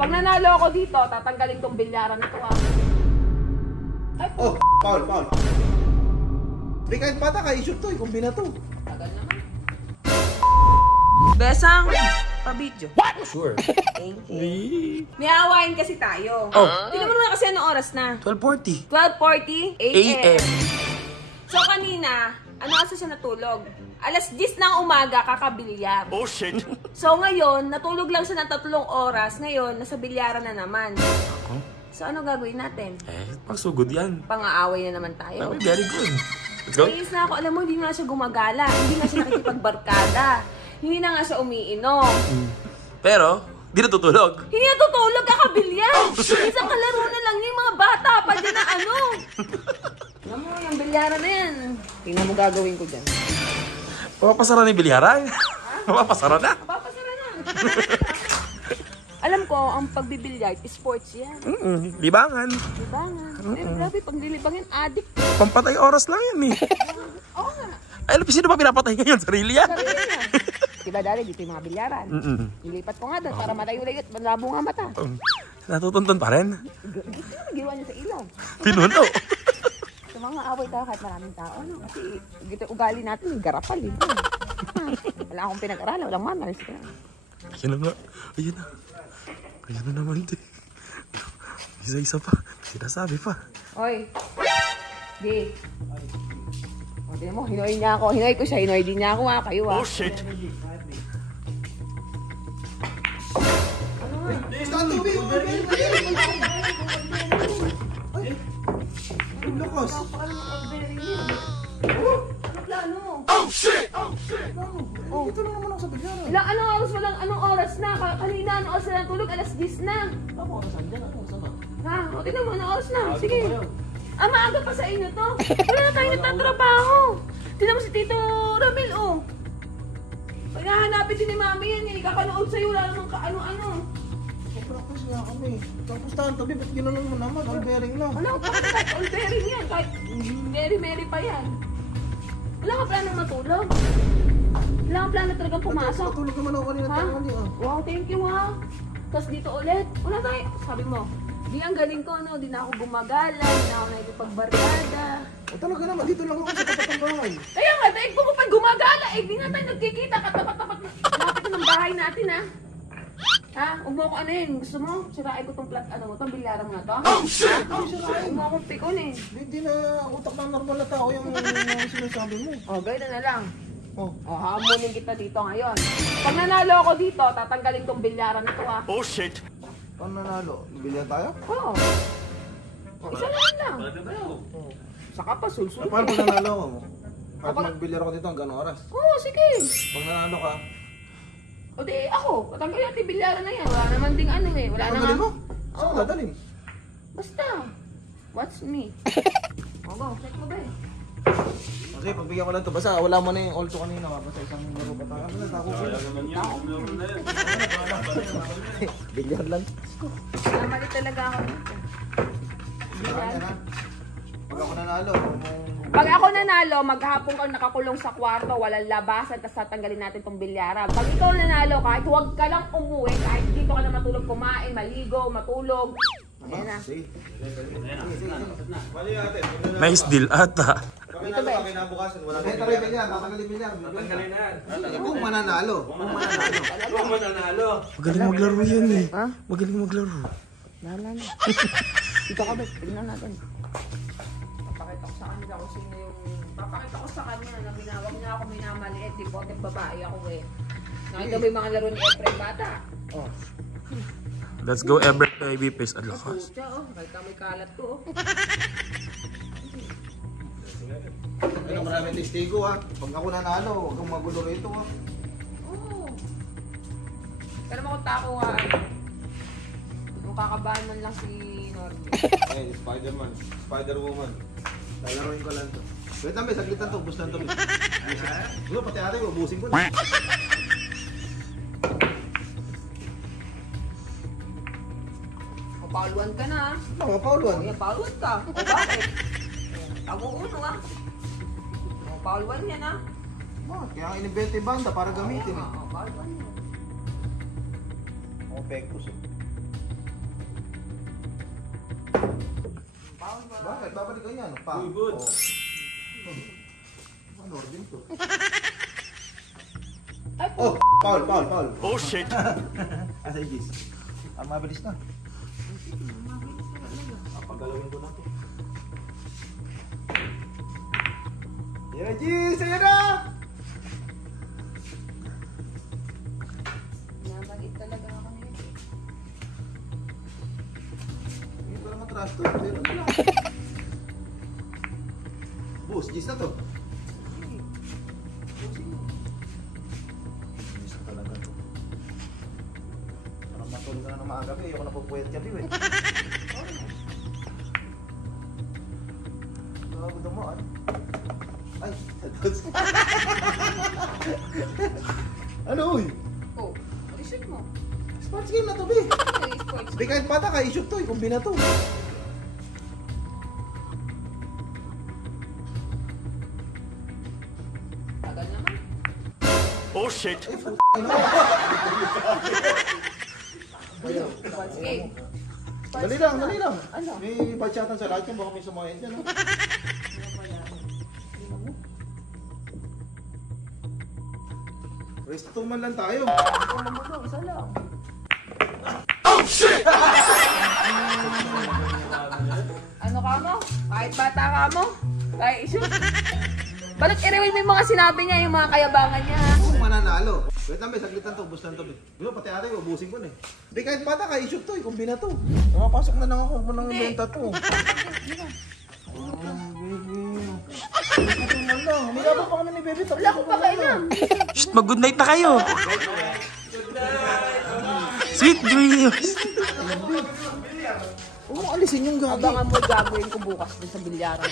Pag nanalo ako dito, tatanggalin tong bilyaran na to ah. Ay, Oh, foul. Di kahit bata ka, i-shoot to, ikumbina to. tagal naman. Besang, pa-video. What? Sure. Thank you. May awayin kasi tayo. Oh. Tingnan mo naman kasi anong oras na. 12:40 12:40 AM. a.m. So kanina, ano kasi siya natulog? Alas 10 ng umaga, kakabilyar. Oh shit! So ngayon, natulog lang siya ng 3 oras. Ngayon, nasa bilyaran na naman. Ako? So ano gagawin natin? Pagsugod yan. Pang-aaway na naman tayo. Okay, very good. Let's go. Ayos na ako. Alam mo, hindi nga siya gumagala. Hindi nga siya nakikipagbarkada. Hindi na nga siya umiinom. Pero, di natutulog. Hindi na tutulog, kakabilyar. Isang kalaro na lang yung mga bata. Pa dyan na ano. Alam mo, yung bilyaran na yan. Tingnan mo gagawin ko dyan. Mapapasara na yung bilyaran. Mapapasara na. Papasara na. Alam ko, ang pagbibilyar, sports yan. Libangan. Libangan. Eh, grabe, pag nilibangin, addict. Pampatay oras lang yan eh. Oo nga. Ay, sino ba pinapatay ngayon? Sarili yan. Sarili yan. Diba dali, dito yung mga bilyaran. Nilipat ko nga doon para malayo-layo at malabo nga mata. Natutuntun pa rin. Gito na nagawa niya sa ilong. Pinuno. Sa mga away tayo kahit maraming tao. No? Kasi gito ugali natin, garapal eh. Wala akong pinag-aralan, walang manners. Ayun na nga. Ayun na. Ayun na naman din. Isa-isa pa. Sinasabi pa. Oy. Di. O, di mo, hinoy niya ako. Hinoy ko siya, hinoy din niya ako ha. Kayo ha. Oh shit! Stand to be, Ay, ang lakas. Ano plano? Oh shit! Oh shit! Oh. Ito lang naman ako sa bilyaran. Anong oras na? Kanina, anong oras na tulog? Alas 10 na. Ako, saan dyan? Ano, sama? Ha? O, tignan mo, anong oras na? Sige. Maaga pa sa inyo to. Wala na tayo nagtatrabaho. Tignan mo si Tito Ramil, oh. Pag nahanapin din ni Mami yan, eh. Kakanood sa'yo, wala namang kaano-ano. Practice nga kami. Tapos tahan tabi, ba't ginanong mo naman? All bearing lang. Wala ko pa kahit all bearing yan. Kahit merry pa yan. Wala ka plano matulog. Wala ka plano talagang pumasok. Matulog naman ako kanina Ha? tanghali ah. Wow, thank you ha. Tapos dito ulit. Wala tayo. Sabi mo, di ang galing ko, no? Di na ako gumagala, di na ako nakikipagbarkada. O talaga naman, dito lang ako sa tapat ng bahay. Kaya nga, dahil kung pa gumagala, eh, di nga tayo nagkikita katapat-tapat na. Lapit ng bahay natin, ha? Ha? Huwag mo ako ano yun. Gusto mo? Sirain ko tong tong bilyaran nga to? Oh shit! Huwag mo akong pikon eh. Hindi na utak ng normal na tao yung sinasabi mo. O, gaya na lang. Oh, O, hamunin kita dito ngayon. Pag nanalo ako dito, tatanggalin tong bilyaran na to, ha? Oh shit! paano nanalo? Bilyan tayo? Oo. O, isa lang. Saka pa, sulsul. Paano pag nanalo ako? Kahit magbilyar ako dito hanggang oras. Oo, sige. Pag nanalo ka, O di, ako. Patanggalin natin bilyaran na yan. Wala naman ding ano eh. Wala tanggalin mo? naman. Saan Oo. dadalhin? Basta. Watch me. O, go. Check mo ba eh. Kasi pagbigyan ko lang ito, basta wala mo na yung all to kanina. Basta isang laro pa tayo. Ano na, tako ko. Bilyar lang. Namali talaga ako dito. Bilyaran. Pag ako nanalo, Pag ako nanalo, maghapon kang nakakulong sa kwarto, walang labasan, tapos tatanggalin natin tong bilyara. Pag ikaw nanalo, kahit huwag ka lang umuwi, kahit dito ka na matulog, kumain, maligo, matulog. Ayan na. sige. Nice deal ata. Dito ba? Kinabukasan, wala kang bilyan. Bilyan, tatanggalin bilyan. Tatanggalin na yan. Kung mananalo. Kung mananalo. Magaling maglaro yan eh. Ha? Magaling maglaro. Lala na. Dito ka ba? Tignan natin. Papakita ko sa kanila kung sino yung... Papakita ko sa kanya na binawag niya ako minamaliit. Di po, babae ako eh. Nakita mo yung mga laro ni Efren Bata. Oh. Let's go Everett baby face. Ang lakas. Pucha, oh. Kahit may kalat ko, oh. Ano maraming testigo ha. Pag ako nanalo, huwag kang magulo rito ha. Oo. Pero makutako nga. Kung kakabahan man lang si Norby. Eh, Spider-Man. Spider-Woman. Lalaroin ko lang to. Wait lang, saglit lang to. Ubus lang to. Ulo, pati ate, ubusin ko na. Pauluan ka na. Mga pauluan. Kaya pauluan ka. O bakit? Tago-uno ah. O pauluan yan ah. Bakit? Kaya ang inibente banda para gamitin eh. O pauluan yan. Ako pektos eh. Bakit? Babalik ka yan. Pa. Uy, good. Ano order to? Ay, Oh, Paul. Oh shit. Asa yung Gis? Mabilis na. Pagalawin ko na to. Yan na, Gis! Ayan na! Namaliit talaga ako ngayon. Hindi ko naman trash to. Pero na lang. Boss, Gis na to. Gis na talaga to. Parang matulog ka na ng maaga eh. Ayoko na pupuyat ka eh. Gago dumaan. Ay, tatos. Ano uy? Oh, i-shoot mo. Sports game na to, be. Okay, sports. Be, kahit bata ka, i-shoot to, ikumbina to. Tagal naman. Oh shit. Sports game. Dali lang. Ano? May bachatan sa lahat yan, baka may sumayin dyan. No? Rest 2 man lang tayo. Ano mo to? Isa lang. Oh shit. Ano ka mo? Kahit bata ka mo? Kaya i-shoot. Balik i-rewind mo yung mga sinabi niya, yung mga kayabangan niya. ha? Kung mananalo. Wait lang, be, saglitan to, ubus lang to, be. Yo, pati ate, ubusin ko na eh. Be, kahit bata ka, i-shoot to, ikumbina to. Pumapasok na lang ako, kung nang ibenta to. Humilabot pa kami ni Bebe. Wala akong pakailan. Shh, mag-good night na kayo. Sweet dreams. Huwag mong alisin yung gabi. Abangan mo gagawin ko bukas din sa bilyaran.